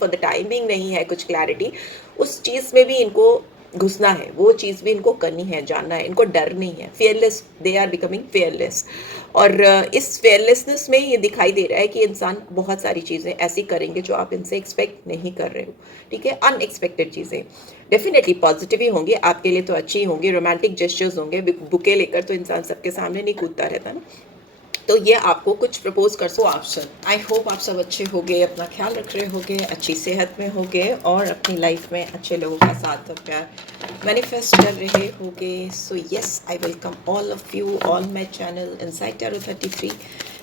For the timing नहीं है कुछ क्लैरिटी, उस चीज़ में भी इनको घुसना है, वो चीज़ भी इनको करनी है, जानना है, इनको डर नहीं है, fearless, they are becoming fearless. और इस फेयरलेसनेस में ये दिखाई दे रहा है कि इंसान बहुत सारी चीज़ें ऐसी करेंगे जो आप इनसे एक्सपेक्ट नहीं कर रहे हो, ठीक है, अनएक्सपेक्टेड चीज़ें डेफिनेटली पॉजिटिव ही होंगी, आपके लिए तो अच्छी ही होंगी, रोमांटिक जेस्चर्स होंगे, बुके लेकर तो इंसान सबके सामने नहीं कूदता रहता ना, तो ये आपको कुछ प्रपोज कर सो ऑप्शन। आई होप आप सब अच्छे होगे, अपना ख्याल रख रहे होगे, अच्छी सेहत में होगे और अपनी लाइफ में अच्छे लोगों का साथ और प्यार मैनिफेस्ट कर रहे होगे। So yes, I welcome all of you on my channel inside tarot 33।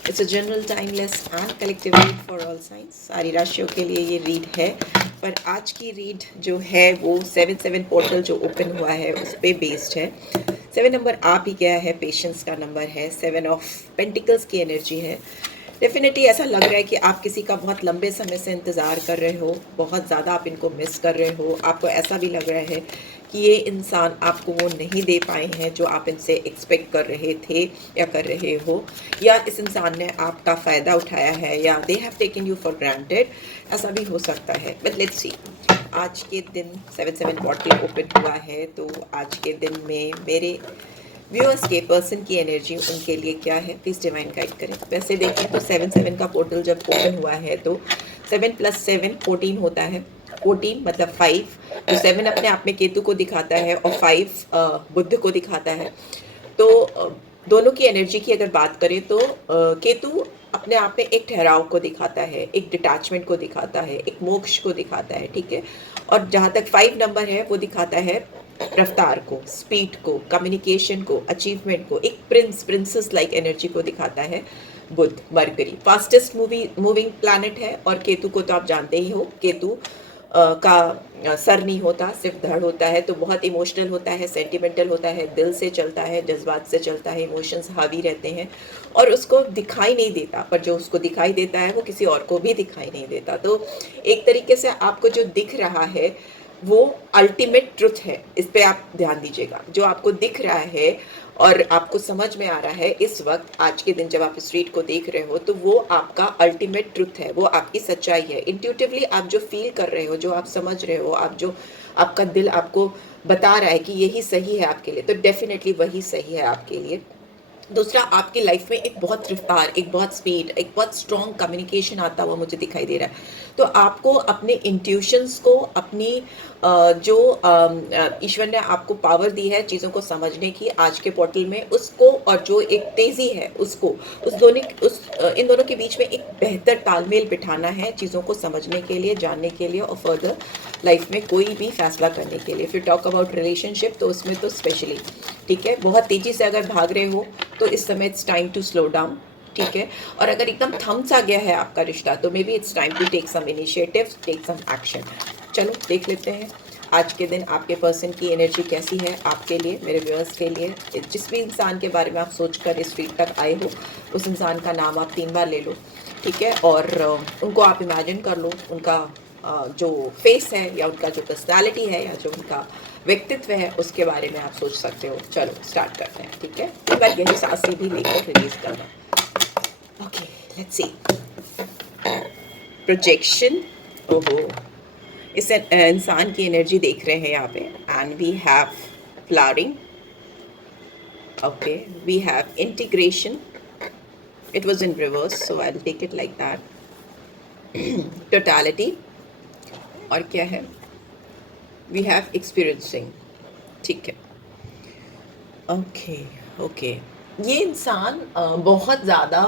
It's a general timeless and collective read for all science. सारी राशियों के लिए ये रीड है, पर आज की रीड जो है वो 7-7 पोर्टल जो ओपन हुआ है उस पर बेस्ड है। 7 नंबर आ भी गया है, पेशेंस का नंबर है, 7 ऑफ पेंटिकल्स की एनर्जी है। डेफिनेटली ऐसा लग रहा है कि आप किसी का बहुत लंबे समय से इंतज़ार कर रहे हो, बहुत ज़्यादा आप इनको मिस कर रहे हो, आपको ऐसा भी लग रहा है कि ये इंसान आपको वो नहीं दे पाए हैं जो आप इनसे एक्सपेक्ट कर रहे थे या कर रहे हो, या इस इंसान ने आपका फ़ायदा उठाया है, या they have taken you for granted, ऐसा भी हो सकता है। बट लेट्स सी, आज के दिन 7-7 पोर्टल ओपन हुआ है, तो आज के दिन में मेरे व्यूअर्स के पर्सन की एनर्जी उनके लिए क्या है, प्लीज़ डिवाइन गाइड करें। वैसे देखें तो 7-7 का पोर्टल जब ओपन हुआ है तो 7 + 7 14 होता है, 14 मतलब 5, तो 7 अपने आप में केतु को दिखाता है और 5 बुध को दिखाता है। तो दोनों की एनर्जी की अगर बात करें तो केतु अपने आप में एक ठहराव को दिखाता है, एक डिटैचमेंट को दिखाता है, एक मोक्ष को दिखाता है, ठीक है। और जहाँ तक 5 नंबर है वो दिखाता है रफ्तार को, स्पीड को, कम्युनिकेशन को, अचीवमेंट को, एक प्रिंसेस लाइक एनर्जी को दिखाता है बुध, मरकरी फास्टेस्ट मूविंग प्लैनेट है। और केतु को तो आप जानते ही हो, केतु का सर नहीं होता, सिर्फ धड़ होता है, तो बहुत इमोशनल होता है, सेंटिमेंटल होता है, दिल से चलता है, जज्बात से चलता है, इमोशंस हावी रहते हैं और उसको दिखाई नहीं देता, पर जो उसको दिखाई देता है वो किसी और को भी दिखाई नहीं देता। तो एक तरीके से आपको जो दिख रहा है वो अल्टीमेट ट्रुथ है, इस पे आप ध्यान दीजिएगा। जो आपको दिख रहा है और आपको समझ में आ रहा है इस वक्त, आज के दिन जब आप इस रीड को देख रहे हो, तो वो आपका अल्टीमेट ट्रुथ है, वो आपकी सच्चाई है। इंट्यूटिवली आप जो फील कर रहे हो, जो आप समझ रहे हो, आप जो आपका दिल आपको बता रहा है कि यही सही है आपके लिए, तो डेफिनेटली वही सही है आपके लिए। दूसरा, आपकी लाइफ में एक बहुत रफ्तार, एक बहुत स्पीड, एक बहुत स्ट्रॉन्ग कम्युनिकेशन आता हुआ मुझे दिखाई दे रहा है। तो आपको अपने इंट्यूशंस को, अपनी जो ईश्वर ने आपको पावर दी है चीज़ों को समझने की आज के पोर्टल में, उसको, और जो एक तेज़ी है उसको, इन दोनों के बीच में एक बेहतर तालमेल बिठाना है चीज़ों को समझने के लिए, जानने के लिए और फर्दर लाइफ में कोई भी फैसला करने के लिए। फिर टॉक अबाउट रिलेशनशिप, तो उसमें तो स्पेशली, ठीक है, बहुत तेज़ी से अगर भाग रहे हो तो इस समय it's time to slow down, ठीक है। और अगर एकदम थम सा गया है आपका रिश्ता, तो maybe it's time to take some initiative, take some action. चलो देख लेते हैं आज के दिन आपके पर्सन की एनर्जी कैसी है आपके लिए, मेरे व्यूअर्स के लिए। जिस भी इंसान के बारे में आप सोचकर इस रीड तक आए हो, उस इंसान का नाम आप 3 बार ले लो, ठीक है, और उनको आप इमेजिन कर लो, उनका जो फेस है या उनका जो पर्सनालिटी है या जो उनका व्यक्तित्व है उसके बारे में आप सोच सकते हो। चलो स्टार्ट करते हैं, ठीक है। एक बार गहरी सांस भी लेकर रिलीज करना। Okay, let's see. प्रोजेक्शन, ओहो, इस इंसान की एनर्जी देख रहे हैं यहाँ पे, and we have flowering, okay, we have integration, it was in reverse so I will take it like that, totality, और क्या है, वी हैव एक्सपीरियंसिंग, ठीक है। ओके ओके, ये इंसान बहुत ज़्यादा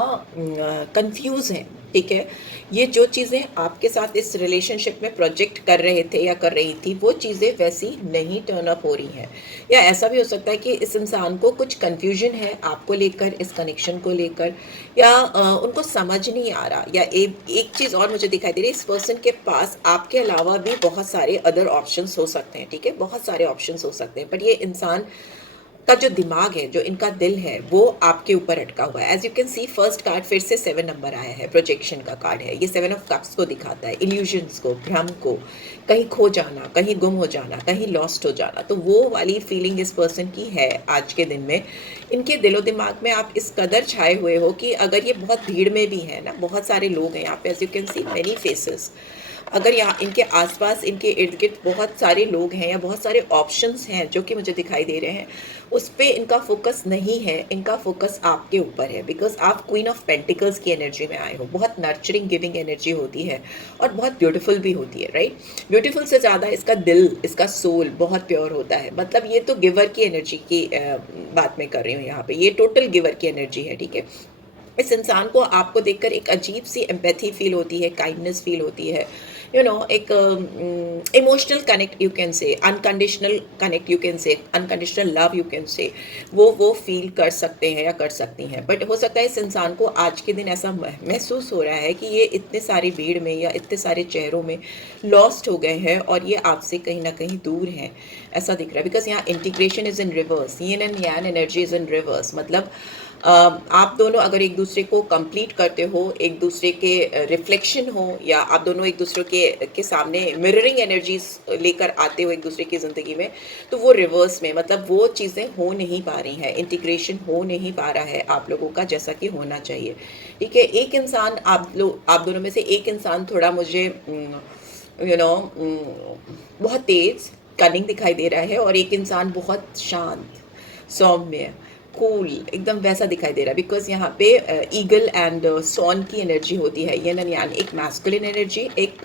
कंफ्यूज है, ठीक है। ये जो चीज़ें आपके साथ इस रिलेशनशिप में प्रोजेक्ट कर रहे थे या कर रही थी, वो चीज़ें वैसी नहीं टर्न अप हो रही हैं। या ऐसा भी हो सकता है कि इस इंसान को कुछ कंफ्यूजन है आपको लेकर, इस कनेक्शन को लेकर, या उनको समझ नहीं आ रहा। या एक चीज़ और मुझे दिखाई दे रही है, इस पर्सन के पास आपके अलावा भी बहुत सारे अदर ऑप्शंस हो सकते हैं, ठीक है, बहुत सारे ऑप्शंस हो सकते हैं, बट ये इंसान का जो दिमाग है, जो इनका दिल है, वो आपके ऊपर अटका हुआ है। As you can see, first card फिर से 7 नंबर आया है, प्रोजेक्शन का कार्ड है। ये 7 ऑफ कप्स को दिखाता है, इल्यूजन्स को, भ्रम को, कहीं खो जाना, कहीं गुम हो जाना, कहीं लॉस्ट हो जाना। तो वो वाली फीलिंग इस पर्सन की है आज के दिन में। इनके दिलो दिमाग में आप इस कदर छाए हुए हो कि अगर ये बहुत भीड़ में भी है ना, बहुत सारे लोग हैं यहाँ पे, as you can see many faces, अगर यहाँ इनके आसपास इनके इर्द गिर्द बहुत सारे लोग हैं या बहुत सारे ऑप्शंस हैं जो कि मुझे दिखाई दे रहे हैं, उस पे इनका फोकस नहीं है, इनका फोकस आपके ऊपर है, बिकॉज आप क्वीन ऑफ पेंटिकल्स की एनर्जी में आए हो। बहुत नर्चरिंग गिविंग एनर्जी होती है और बहुत ब्यूटीफुल भी होती है, राइट। ब्यूटीफुल से ज़्यादा इसका दिल, इसका सोल बहुत प्योर होता है। मतलब ये तो गिवर की एनर्जी की बात मैं कर रही हूँ यहाँ पे, ये टोटल गिवर की एनर्जी है, ठीक है। इस इंसान को आपको देखकर एक अजीब सी एम्पैथी फील होती है, काइंडनेस फील होती है, एक emotional connect you can say, unconditional connect you can say, unconditional love you can say, वो फील कर सकते हैं या कर सकती हैं। बट हो सकता है इस इंसान को आज के दिन ऐसा महसूस हो रहा है कि ये इतने सारी भीड़ में या इतने सारे चेहरों में लॉस्ट हो गए हैं और ये आपसे कहीं ना कहीं दूर हैं, ऐसा दिख रहा है। बिकॉज यहाँ integration is in reverse, yin and yang energy is in reverse. मतलब आप दोनों अगर एक दूसरे को कंप्लीट करते हो, एक दूसरे के रिफ्लेक्शन हो, या आप दोनों एक दूसरे के सामने मिररिंग एनर्जीज लेकर आते हो एक दूसरे की ज़िंदगी में, तो वो रिवर्स में, मतलब वो चीज़ें हो नहीं पा रही हैं, इंटीग्रेशन हो नहीं पा रहा है आप लोगों का जैसा कि होना चाहिए, ठीक है। एक इंसान आप दोनों में से एक इंसान थोड़ा मुझे बहुत तेज़ कनिंग दिखाई दे रहा है और एक इंसान बहुत शांत, सौम्य, कूल, एकदम वैसा दिखाई दे रहा है। बिकॉज यहाँ पे ईगल एंड सॉन की एनर्जी होती है, ये यानी एक मैस्कुलिन एनर्जी, एक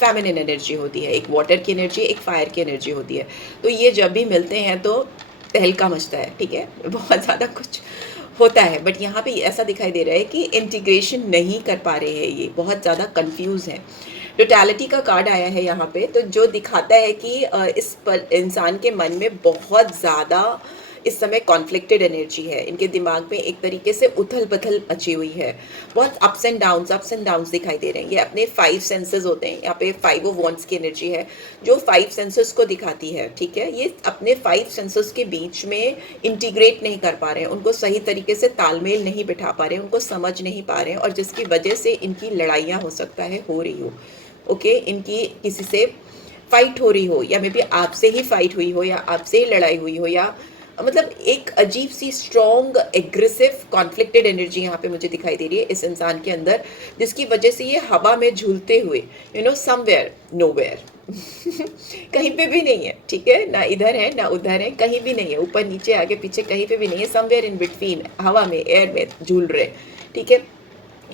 फेमिनिन एनर्जी होती है, एक वाटर की एनर्जी, एक फायर की एनर्जी होती है। तो ये जब भी मिलते हैं तो तहलका मचता है, ठीक है, बहुत ज़्यादा कुछ होता है। बट यहाँ पे ऐसा दिखाई दे रहा है कि इंटीग्रेशन नहीं कर पा रहे हैं, ये बहुत ज़्यादा कंफ्यूज हैं। टोटैलिटी का कार्ड आया है यहाँ पे, तो जो दिखाता है कि इस पर इंसान के मन में बहुत ज़्यादा इस समय कॉन्फ्लिक्टेड एनर्जी है, इनके दिमाग में एक तरीके से उथल पुथल मची हुई है, बहुत अप्स एंड डाउन्स दिखाई दे रहे हैं। ये अपने 5 सेंसेस होते हैं, यहाँ पे 5 ऑफ वॉन्ड्स की एनर्जी है जो 5 सेंसेस को दिखाती है, ठीक है। ये अपने 5 सेंसेस के बीच में इंटीग्रेट नहीं कर पा रहे हैं, उनको सही तरीके से तालमेल नहीं बिठा पा रहे हैं, उनको समझ नहीं पा रहे हैं, और जिसकी वजह से इनकी लड़ाइयाँ हो सकता है हो रही हो, ओके, इनकी किसी से फाइट हो रही हो, या मे बी आपसे ही फाइट हुई हो, या आपसे ही लड़ाई हुई हो, या मतलब एक अजीब सी स्ट्रॉन्ग एग्रेसिव कॉन्फ्लिक्टेड एनर्जी यहाँ पे मुझे दिखाई दे रही है इस इंसान के अंदर, जिसकी वजह से ये हवा में झूलते हुए समवेयर नोवेयर कहीं पे भी नहीं है, ठीक है, ना इधर है ना उधर है, कहीं भी नहीं है, ऊपर नीचे आगे पीछे कहीं पे भी नहीं है, समवेयर इन बिटवीन, हवा में, एयर में झूल रहे, ठीक है।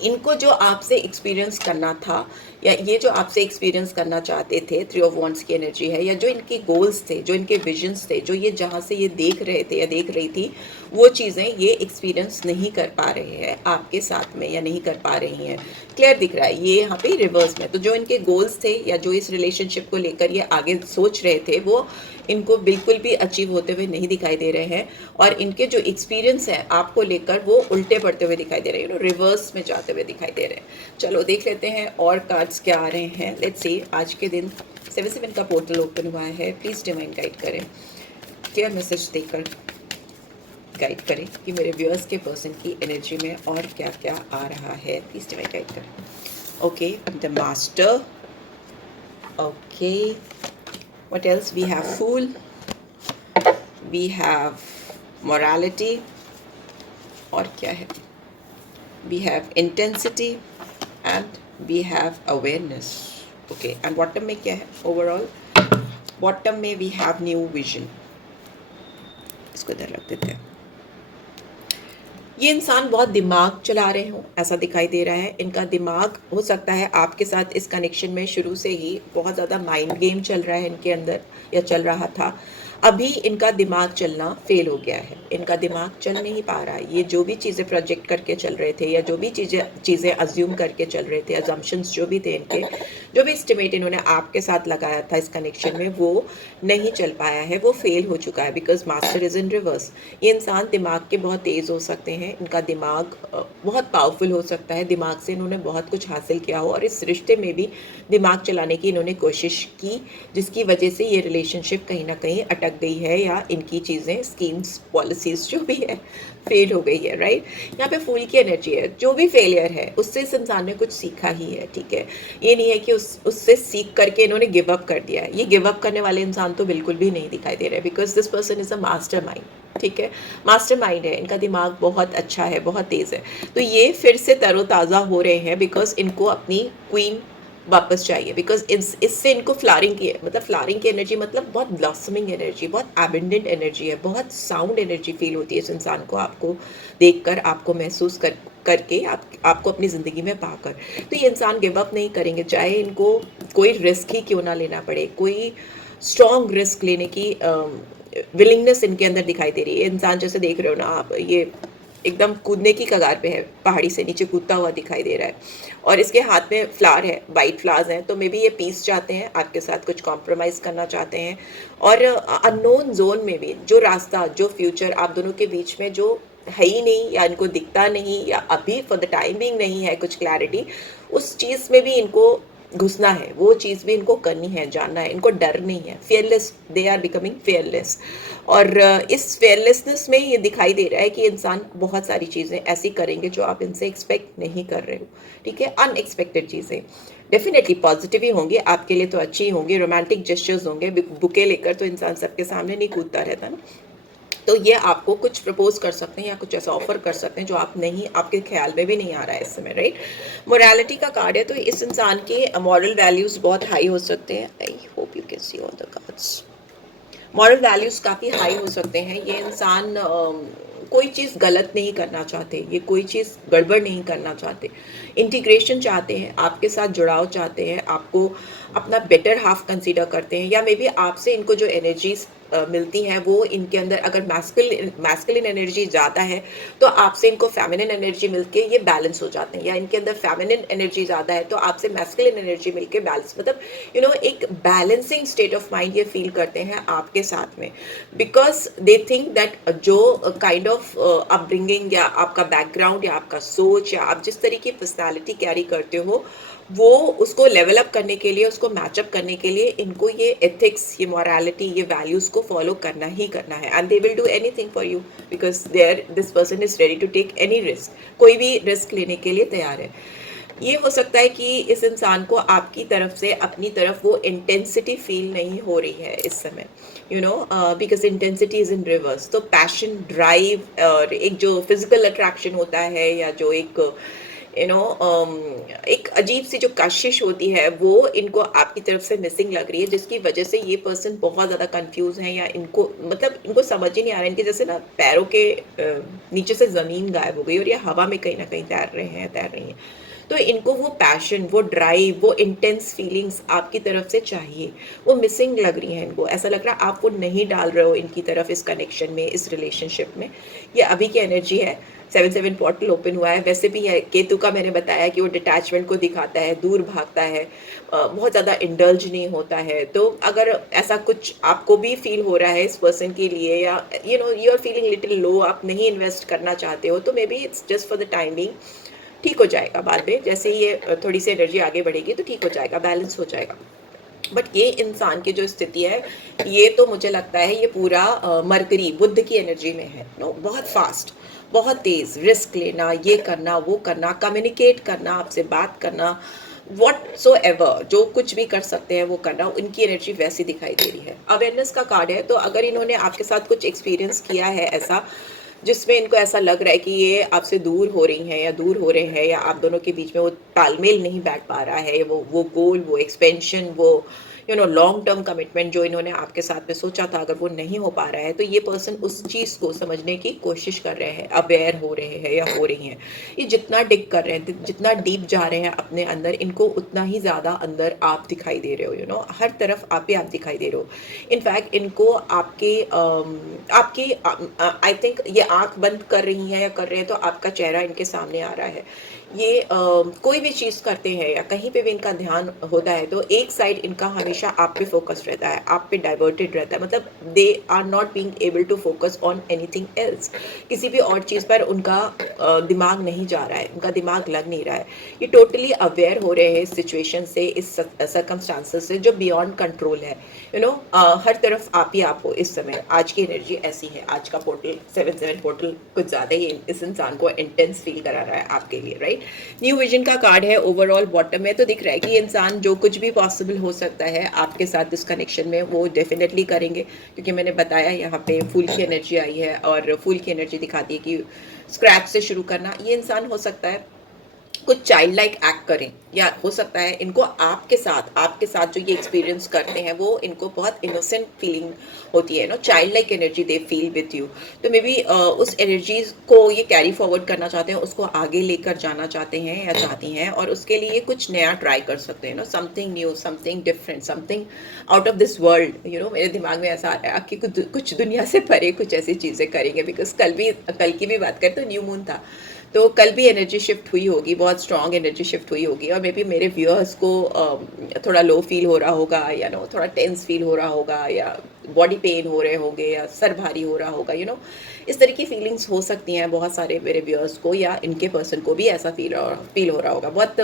इनको जो आपसे एक्सपीरियंस करना था, या ये जो आपसे एक्सपीरियंस करना चाहते थे, 3 ऑफ वॉन्ड्स की एनर्जी है, या जो इनके गोल्स थे, जो इनके विजन्स थे, जो ये जहाँ से ये देख रहे थे या देख रही थी, वो चीज़ें ये एक्सपीरियंस नहीं कर पा रहे हैं आपके साथ में, या नहीं कर पा रही हैं, क्लियर दिख रहा है ये यहाँ पे रिवर्स में। तो जो इनके गोल्स थे या जो इस रिलेशनशिप को लेकर ये आगे सोच रहे थे, वो इनको बिल्कुल भी अचीव होते हुए नहीं दिखाई दे रहे हैं, और इनके जो एक्सपीरियंस है आपको लेकर वो उल्टे पड़ते हुए दिखाई दे रहे हैं, रिवर्स में जाते हुए दिखाई दे रहे हैं। चलो देख लेते हैं और कार्ड्स क्या आ रहे हैं। लेट्स सी, आज के दिन 7 का पोर्टल ओपन हुआ है, प्लीज़ डिवाइन गाइड करें, क्लियर मैसेज देकर गाइड करें कि मेरे व्यूअर्स के पर्सन की एनर्जी में और क्या क्या आ रहा है, प्लीज़ डिवाइन गाइड करें। Okay, the master, okay, what else we have? Fool, we have morality, और क्या है, we have intensity and we have awareness. Okay, and bottom में क्या है overall? bottom में we have new vision. इसको इधर रख देते हैं। ये इंसान बहुत दिमाग चला रहे हो ऐसा दिखाई दे रहा है। इनका दिमाग हो सकता है आपके साथ इस कनेक्शन में शुरू से ही बहुत ज़्यादा माइंड गेम चल रहा है इनके अंदर, या चल रहा था। अभी इनका दिमाग चलना फेल हो गया है, इनका दिमाग चल नहीं पा रहा है। ये जो भी चीज़ें प्रोजेक्ट करके चल रहे थे, या जो भी चीज़ें अज्यूम करके चल रहे थे, अजम्पशंस जो भी थे इनके, जो भी एस्टिमेट इन्होंने आपके साथ लगाया था इस कनेक्शन में, वो नहीं चल पाया है, वो फेल हो चुका है, because master is in reverse. ये इंसान दिमाग के बहुत तेज़ हो सकते हैं, इनका दिमाग बहुत पावरफुल हो सकता है, दिमाग से इन्होंने बहुत कुछ हासिल किया हो, और इस रिश्ते में भी दिमाग चलाने की इन्होंने कोशिश की, जिसकी वजह से ये रिलेशनशिप कहीं ना कहीं अटक गई है, या इनकी चीज़ें, स्कीम्स, पॉलिसीज़ जो भी है फेल हो गई है, राइट। यहाँ पे फूल की एनर्जी है, जो भी फेलियर है उससे इस इंसान ने कुछ सीखा ही है, ठीक है। ये नहीं है कि उससे सीख करके इन्होंने गिव अप कर दिया है। ये गिव अप करने वाले इंसान तो बिल्कुल भी नहीं दिखाई दे रहे, because this person is a master mind, ठीक है, मास्टर माइंड है, इनका दिमाग बहुत अच्छा है, बहुत तेज़ है। तो ये फिर से तरोताज़ा हो रहे हैं, बिकॉज इनको अपनी क्वीन वापस चाहिए, बिकॉज इससे इनको फ्लावरिंग की मतलब फ्लावरिंग की एनर्जी मतलब बहुत ब्लॉसमिंग एनर्जी, बहुत एबंडेंट एनर्जी है, बहुत साउंड एनर्जी फील होती है इस इंसान को आपको देखकर, आपको महसूस करके, आपको अपनी ज़िंदगी में पाकर। तो ये इंसान गिव अप नहीं करेंगे, चाहे इनको कोई रिस्क ही क्यों ना लेना पड़े, कोई स्ट्रॉन्ग रिस्क लेने की विलिंगनेस इनके अंदर दिखाई दे रही है। इंसान जैसे देख रहे हो ना आप, ये एकदम कूदने की कगार पे है, पहाड़ी से नीचे कूदता हुआ दिखाई दे रहा है, और इसके हाथ में फ्लावर है, वाइट फ्लावर्स हैं, तो मे बी ये पीस चाहते हैं, आपके साथ कुछ कॉम्प्रोमाइज़ करना चाहते हैं। और अननोन जोन में भी जो रास्ता, जो फ्यूचर आप दोनों के बीच में जो है ही नहीं, या इनको दिखता नहीं, या अभी फॉर द टाइम बिंग नहीं है कुछ क्लैरिटी, उस चीज़ में भी इनको घुसना है, वो चीज़ भी इनको करनी है, जानना है, इनको डर नहीं है, fearless, they are becoming fearless। और इस fearlessness में ये दिखाई दे रहा है कि इंसान बहुत सारी चीज़ें ऐसी करेंगे जो आप इनसे एक्सपेक्ट नहीं कर रहे हो, ठीक है, अनएक्सपेक्टेड चीज़ें डेफिनेटली पॉजिटिव ही होंगी, आपके लिए तो अच्छी ही होंगी, रोमांटिक जेस्चर्स होंगे, बुके लेकर तो इंसान सबके सामने नहीं कूदता रहता ना। तो ये आपको कुछ प्रपोज कर सकते हैं या कुछ ऐसा ऑफर कर सकते हैं जो आप नहीं, आपके ख्याल में भी नहीं आ रहा है इस समय, राइट। मोरालिटी का कार्ड है, तो इस इंसान के मॉरल वैल्यूज बहुत हाई हो सकते हैं। I hope you can see all the cards. Moral values काफ़ी हाई हो सकते हैं। ये इंसान कोई चीज़ गलत नहीं करना चाहते, ये कोई चीज़ गड़बड़ नहीं करना चाहते, इंटीग्रेशन चाहते हैं, आपके साथ जुड़ाव चाहते हैं, आपको अपना बेटर हाफ कंसीडर करते हैं, या मे बी आपसे इनको जो एनर्जीज मिलती हैं वो इनके अंदर अगर मैस्कुलिन एनर्जी ज़्यादा है तो आपसे इनको फेमिनिन एनर्जी मिलके ये बैलेंस हो जाते हैं, या इनके अंदर फेमिनिन एनर्जी ज़्यादा है तो आपसे मैस्कुलिन एनर्जी मिलके बैलेंस, मतलब एक बैलेंसिंग स्टेट ऑफ माइंड ये फील करते हैं आपके साथ में, बिकॉज दे थिंक दैट जो काइंड ऑफ अपब्रिंगिंग या आपका बैकग्राउंड या आपका सोच या आप जिस तरीके की पर्सनैलिटी कैरी करते हो, वो उसको लेवल अप करने के लिए, उसको मैचअप करने के लिए इनको ये एथिक्स, ये मॉरलिटी, ये वैल्यूज़ को फॉलो करना ही करना है, and they will do anything for you, because this person is ready to take any risk, कोई भी रिस्क लेने के लिए तैयार है। ये हो सकता है कि इस इंसान को आपकी तरफ से, अपनी तरफ वो इंटेंसिटी फील नहीं हो रही है इस समय, because intensity is in reverse. तो पैशन, ड्राइव और एक जो फिजिकल अट्रैक्शन होता है, या जो एक एक अजीब सी जो कशिश होती है, वो इनको आपकी तरफ से मिसिंग लग रही है, जिसकी वजह से ये पर्सन बहुत ज़्यादा कंफ्यूज हैं, या इनको मतलब इनको समझ ही नहीं आ रहा है, इनके जैसे ना पैरों के नीचे से ज़मीन गायब हो गई और ये हवा में कहीं ना कहीं तैर रहे हैं, तैर रही हैं। तो इनको वो पैशन, वो ड्राइव, वो इंटेंस फीलिंग्स आपकी तरफ से चाहिए, वो मिसिंग लग रही हैं इनको, ऐसा लग रहा है आप वो नहीं डाल रहे हो इनकी तरफ, इस कनेक्शन में, इस रिलेशनशिप में। ये अभी की एनर्जी है। 7-7 पोर्टल ओपन हुआ है, वैसे भी है केतु का, मैंने बताया कि वो डिटैचमेंट को दिखाता है, दूर भागता है, बहुत ज़्यादा इंडल्ज नहीं होता है। तो अगर ऐसा कुछ आपको भी फील हो रहा है इस पर्सन के लिए, या यू आर फीलिंग लिटिल लो, आप नहीं इन्वेस्ट करना चाहते हो, तो maybe it's just for the timing, ठीक हो जाएगा बाद में, जैसे ही ये थोड़ी सी एनर्जी आगे बढ़ेगी तो ठीक हो जाएगा, बैलेंस हो जाएगा। बट ये इंसान की जो स्थिति है, ये तो मुझे लगता है ये पूरा मरकरी, बुध की एनर्जी में है, बहुत फास्ट, बहुत तेज, रिस्क लेना, ये करना, वो करना, कम्युनिकेट करना, आपसे बात करना, वॉट सो एवर, जो कुछ भी कर सकते हैं वो करना, उनकी एनर्जी वैसी दिखाई दे रही है। अवेयरनेस का कार्ड है, तो अगर इन्होंने आपके साथ कुछ एक्सपीरियंस किया है ऐसा, जिसमें इनको ऐसा लग रहा है कि ये आपसे दूर हो रही हैं या दूर हो रहे हैं, या आप दोनों के बीच में वो तालमेल नहीं बैठ पा रहा है, वो गोल, वो एक्सपेंशन, वो लॉन्ग टर्म कमिटमेंट जो इन्होंने आपके साथ में सोचा था, अगर वो नहीं हो पा रहा है, तो ये पर्सन उस चीज़ को समझने की कोशिश कर रहे हैं, अवेयर हो रहे हैं या हो रही हैं। ये जितना डिग कर रहे हैं, जितना डीप जा रहे हैं अपने अंदर, इनको उतना ही ज़्यादा अंदर आप दिखाई दे रहे हो, हर तरफ आप ही आप दिखाई दे रहे हो। इनफैक्ट इनको आपके आई थिंक ये आंख बंद कर रही हैं या कर रहे हैं तो आपका चेहरा इनके सामने आ रहा है। ये कोई भी चीज़ करते हैं या कहीं पे भी इनका ध्यान होता है, तो एक साइड इनका हमेशा आप पे फोकस रहता है, आप पे डाइवर्टेड रहता है, मतलब they are not being able to focus on anything else, किसी भी और चीज़ पर उनका दिमाग नहीं जा रहा है, उनका दिमाग लग नहीं रहा है। ये टोटली अवेयर हो रहे हैं इस सिचुएशन से, इस सर्कमस्टांसेस से जो बियॉन्ड कंट्रोल है। हर तरफ आप ही आप हो इस समय, आज की एनर्जी ऐसी है। आज का पोर्टल 7-7 पोर्टल कुछ ज़्यादा ही इस इंसान को इंटेंस फील करा रहा है आपके लिए, राइट। न्यू विजन का कार्ड है, ओवरऑल बॉटम में तो दिख रहा है कि इंसान जो कुछ भी पॉसिबल हो सकता है आपके साथ इस कनेक्शन में, वो डेफिनेटली करेंगे, क्योंकि मैंने बताया यहाँ पे फूल की एनर्जी आई है, और फूल की एनर्जी दिखाती है कि स्क्रैच से शुरू करना। ये इंसान हो सकता है कुछ चाइल्ड लाइक एक्ट करें, या हो सकता है इनको आपके साथ जो ये एक्सपीरियंस करते हैं वो इनको बहुत इनोसेंट फीलिंग होती है ना, child like energy they feel with you. तो मे बी उस एनर्जी को ये कैरी फॉरवर्ड करना चाहते हैं, उसको आगे लेकर जाना चाहते हैं या चाहती हैं, और उसके लिए कुछ नया ट्राई कर सकते हैं ना, something new, something different, something out of this world. मेरे दिमाग में ऐसा आ रहा है कि कुछ दुनिया से परे कुछ ऐसी चीज़ें करेंगे, बिकॉज कल की भी बात करें तो न्यू मून था, तो कल भी एनर्जी शिफ्ट हुई होगी, बहुत स्ट्रॉन्ग एनर्जी शिफ्ट हुई होगी, और मे बी मेरे व्यूअर्स को थोड़ा लो फील हो रहा होगा, या थोड़ा टेंस फील हो रहा होगा, या बॉडी पेन हो रहे होंगे, या सर भारी हो रहा होगा, इस तरह की फीलिंग्स हो सकती हैं बहुत सारे मेरे व्यूअर्स को, या इनके पर्सन को भी ऐसा फील हो रहा होगा। बहुत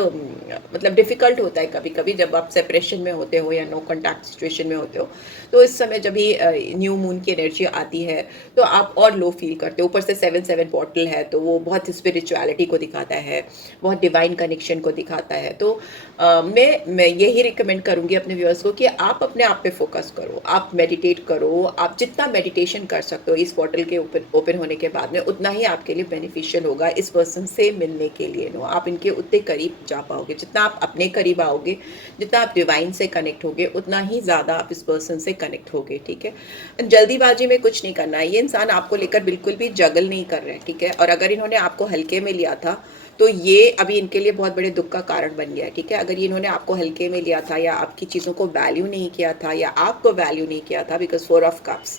मतलब डिफ़िकल्ट होता है कभी कभी जब आप सेपरेशन में होते हो या नो कॉन्टैक्ट सिचुएशन में होते हो, तो इस समय जब भी न्यू मून की एनर्जी आती है तो आप और लो फील करते हो। ऊपर से 7-7 पोर्टल है, तो वो बहुत स्पिरिचुअलिटी को दिखाता है, बहुत डिवाइन कनेक्शन को दिखाता है। तो मैं यही रिकमेंड करूँगी अपने व्यूअर्स को कि आप अपने आप पे फोकस करो, आप मेडिटेट करो, आप जितना मेडिटेशन कर सकते हो इस पोर्टल के ओपन होने के बाद में, उतना ही आपके लिए बेनिफिशियल होगा इस पर्सन से मिलने के लिए। आप इनके उतने करीब जा पाओगे, जितना आप अपने करीब आओगे, जितना आप डिवाइन से कनेक्ट होगे, उतना ही ज़्यादा आप इस पर्सन से कनेक्ट होगे, ठीक है। जल्दीबाजी में कुछ नहीं करना है, ये इंसान आपको लेकर बिल्कुल भी जगल नहीं कर रहे हैं, ठीक है। और अगर इन्होंने आपको हल्के में लिया था तो ये अभी इनके लिए बहुत बड़े दुख का कारण बन गया है, ठीक है। अगर इन्होंने आपको हल्के में लिया था, या आपकी चीज़ों को वैल्यू नहीं किया था, या आपको वैल्यू नहीं किया था, बिकॉज 4 ऑफ कप्स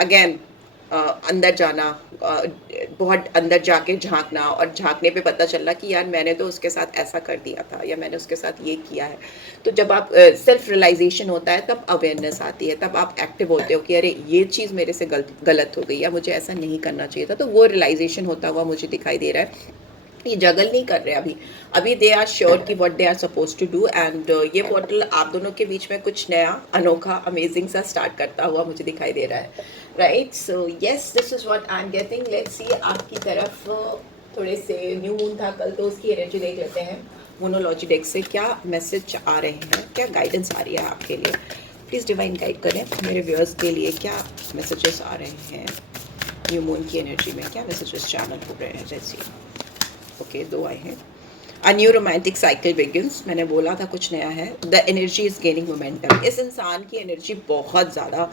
अगेन, अंदर जाना, बहुत अंदर जाके झांकना, और झांकने पे पता चलना कि यार मैंने तो उसके साथ ऐसा कर दिया था, या मैंने उसके साथ ये किया है। तो जब आप सेल्फ रियलाइजेशन होता है तब अवेयरनेस आती है, तब आप एक्टिव होते हो कि अरे ये चीज़ मेरे से गलत हो गई, या मुझे ऐसा नहीं करना चाहिए था। तो वो रियलाइजेशन होता हुआ मुझे दिखाई दे रहा है। ये जगल नहीं कर रहे अभी दे आर श्योर कि what they are suppose to do, and ये पोर्टल आप दोनों के बीच में कुछ नया अनोखा अमेजिंग सा स्टार्ट करता हुआ मुझे दिखाई दे रहा है, right. So yes, this is what I am getting. Let's see आपकी तरफ थोड़े से न्यू मून था कल, तो उसकी एनर्जी देख लेते हैं मोनोलॉजी डेक से क्या मैसेज आ रहे हैं, क्या गाइडेंस आ रही है आपके लिए। प्लीज़ डिवाइन गाइड करें मेरे व्यूअर्स के लिए, क्या मैसेजेस आ रहे हैं न्यू मून की एनर्जी में, क्या मैसेजेस चैनल हो रहे हैं। जैसे ओके, 2 आए हैं। A new romantic cycle begins, मैंने बोला था कुछ नया है। The energy is gaining momentum, इस इंसान की एनर्जी बहुत ज़्यादा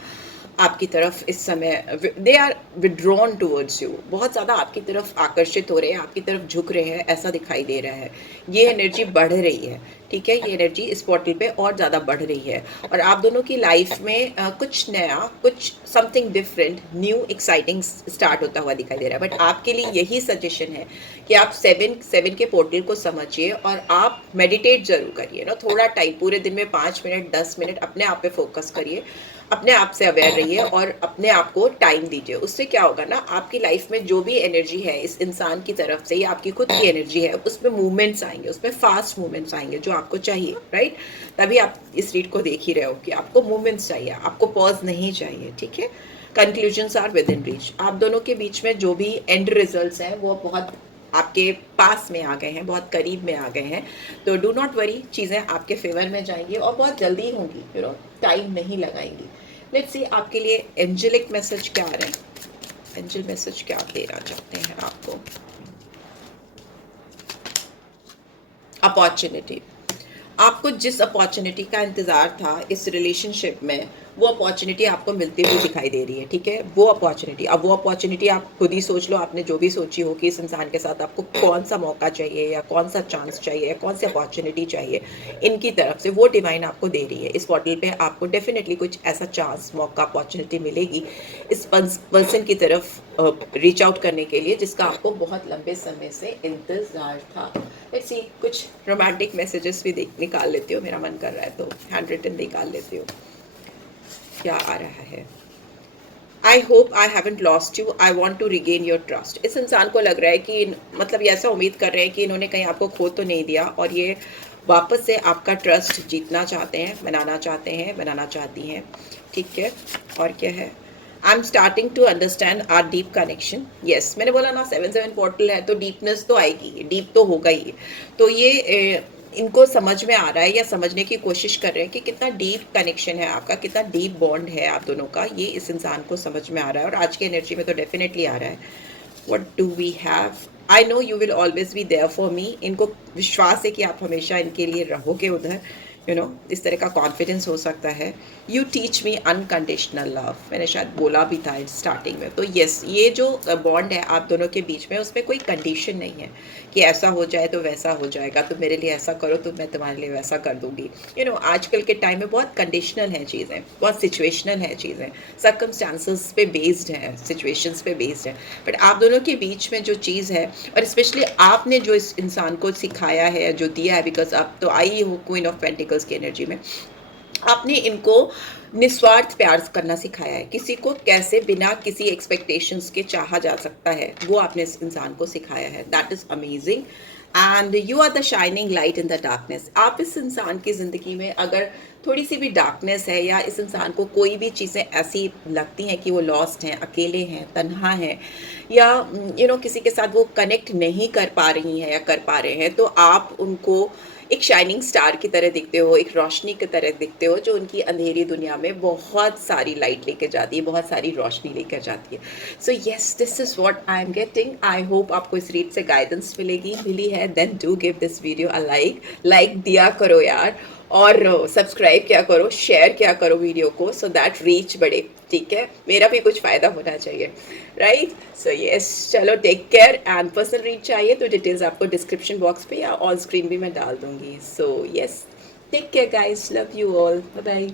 आपकी तरफ इस समय, they are withdrawn towards you, बहुत ज़्यादा आपकी तरफ आकर्षित हो रहे हैं, आपकी तरफ झुक रहे हैं, ऐसा दिखाई दे रहा है। ये एनर्जी बढ़ रही है, ठीक है। ये एनर्जी इस पोर्टल पे और ज़्यादा बढ़ रही है, और आप दोनों की लाइफ में कुछ नया, कुछ something different, new exciting start होता हुआ दिखाई दे रहा है। बट आपके लिए यही सजेशन है कि आप 7 के पोर्टल को समझिए, और आप मेडिटेट ज़रूर करिए ना, थोड़ा टाइम, पूरे दिन में 5 मिनट 10 मिनट अपने आप पे फोकस करिए, अपने आप से अवेयर रहिए, और अपने आप को टाइम दीजिए। उससे क्या होगा ना, आपकी लाइफ में जो भी एनर्जी है इस इंसान की तरफ से, या आपकी खुद की एनर्जी है, उसमें मूवमेंट्स आएंगे, उसमें फास्ट मूवमेंट्स आएंगे जो आपको चाहिए, राइट। तभी आप इस रीड को देख ही रहे हो कि आपको मूवमेंट्स चाहिए, आपको पॉज नहीं चाहिए, ठीक है। Conclusions are within reach, आप दोनों के बीच में जो भी एंड रिजल्ट्स हैं वो बहुत आपके पास में आ गए हैं, बहुत करीब में आ गए हैं। तो डू नॉट वरी, चीज़ें आपके फेवर में जाएंगी और बहुत जल्दी होंगी, टाइम नहीं लगाएंगी। लेट्स सी आपके लिए एंजेलिक मैसेज क्या आ रहे हैं, एंजल मैसेज क्या देना चाहते हैं आपको। अपॉर्चुनिटी, आपको जिस अपॉर्चुनिटी का इंतज़ार था इस रिलेशनशिप में, वो अपॉर्चुनिटी आपको मिलती हुई दिखाई दे रही है, ठीक है। वो अपॉर्चुनिटी, अब वो अपॉर्चुनिटी आप खुद ही सोच लो, आपने जो भी सोची हो कि इस इंसान के साथ आपको कौन सा मौका चाहिए, या कौन सा चांस चाहिए, या कौन सी अपॉर्चुनिटी चाहिए, इनकी तरफ से वो डिवाइन आपको दे रही है। इस पोर्टल पे आपको डेफिनेटली कुछ ऐसा चांस, मौका, अपॉर्चुनिटी मिलेगी इस पर्सन की तरफ रीच आउट करने के लिए, जिसका आपको बहुत लंबे समय से इंतज़ार था। लेट्स सी, कुछ रोमांटिक मैसेजेस भी निकाल लेती हो, मेरा मन कर रहा है तो हैंड रिटन निकाल लेती हो। क्या आ रहा है, I hope I haven't lost you, I want to regain your trust. इस इंसान को लग रहा है कि मतलब ये ऐसा उम्मीद कर रहे हैं कि इन्होंने कहीं आपको खो तो नहीं दिया, और ये वापस से आपका ट्रस्ट जीतना चाहते हैं, बनाना चाहते हैं, बनाना चाहती हैं, ठीक है। और क्या है, I am starting to understand our deep connection. Yes, मैंने बोला ना 7-7 पोर्टल है तो डीपनेस तो आएगी, डीप तो होगा ही। तो ये इनको समझ में आ रहा है, या समझने की कोशिश कर रहे हैं कि कितना डीप कनेक्शन है आपका, कितना डीप बॉन्ड है आप दोनों का, ये इस इंसान को समझ में आ रहा है, और आज की एनर्जी में तो डेफिनेटली आ रहा है। What do we have, I know you will always be there for me. इनको विश्वास है कि आप हमेशा इनके लिए रहोगे उधर, यू नो, इस तरह का कॉन्फिडेंस हो सकता है। You teach me unconditional love, मैंने शायद बोला भी था स्टार्टिंग में। तो यस, ये जो बॉन्ड है आप दोनों के बीच में, उसमें कोई कंडीशन नहीं है कि ऐसा हो जाए तो वैसा हो जाएगा, तो मेरे लिए ऐसा करो तो मैं तुम्हारे लिए वैसा कर दूंगी। यू नो, आजकल के टाइम में बहुत कंडीशनल हैं चीज़ें, बहुत सिचुएशनल है चीज़ें, सर्कमस्टांसेस पे बेस्ड है, सिचुएशंस पे बेस्ड है। बट आप दोनों के बीच में जो चीज़ है, और स्पेशली आपने जो इस इंसान को सिखाया है, जो दिया है, बिकॉज आप तो आई हो क्वीन ऑफ पेंटिकल्स की एनर्जी में, आपने इनको निस्वार्थ प्यार करना सिखाया है। किसी को कैसे बिना किसी एक्सपेक्टेशंस के चाहा जा सकता है, वो आपने इस इंसान को सिखाया है। That is amazing and you are the shining light in the darkness. आप इस इंसान की ज़िंदगी में अगर थोड़ी सी भी डार्कनेस है, या इस इंसान को कोई भी चीज़ें ऐसी लगती हैं कि वो लॉस्ट हैं, अकेले हैं, तन्हा हैं, या यू नो किसी के साथ वो कनेक्ट नहीं कर पा रही हैं या कर पा रहे हैं, तो आप उनको एक शाइनिंग स्टार की तरह दिखते हो, एक रोशनी की तरह दिखते हो, जो उनकी अंधेरी दुनिया में बहुत सारी लाइट लेकर जाती है, बहुत सारी रोशनी लेकर जाती है। So yes, this is what I am getting. I hope आपको इस रीड से गाइडेंस मिलेगी, मिली है, then do give this video a like दिया करो यार, और सब्सक्राइब क्या करो, शेयर क्या करो वीडियो को, सो दैट रीच बढ़े। ठीक है, मेरा भी कुछ फ़ायदा होना चाहिए, राइट? सो यस, चलो take care. And personal reach चाहिए तो डिटेल्स आपको डिस्क्रिप्शन बॉक्स पे या ऑन स्क्रीन भी मैं डाल दूंगी। So yes, take care guys, love you all, bye bye.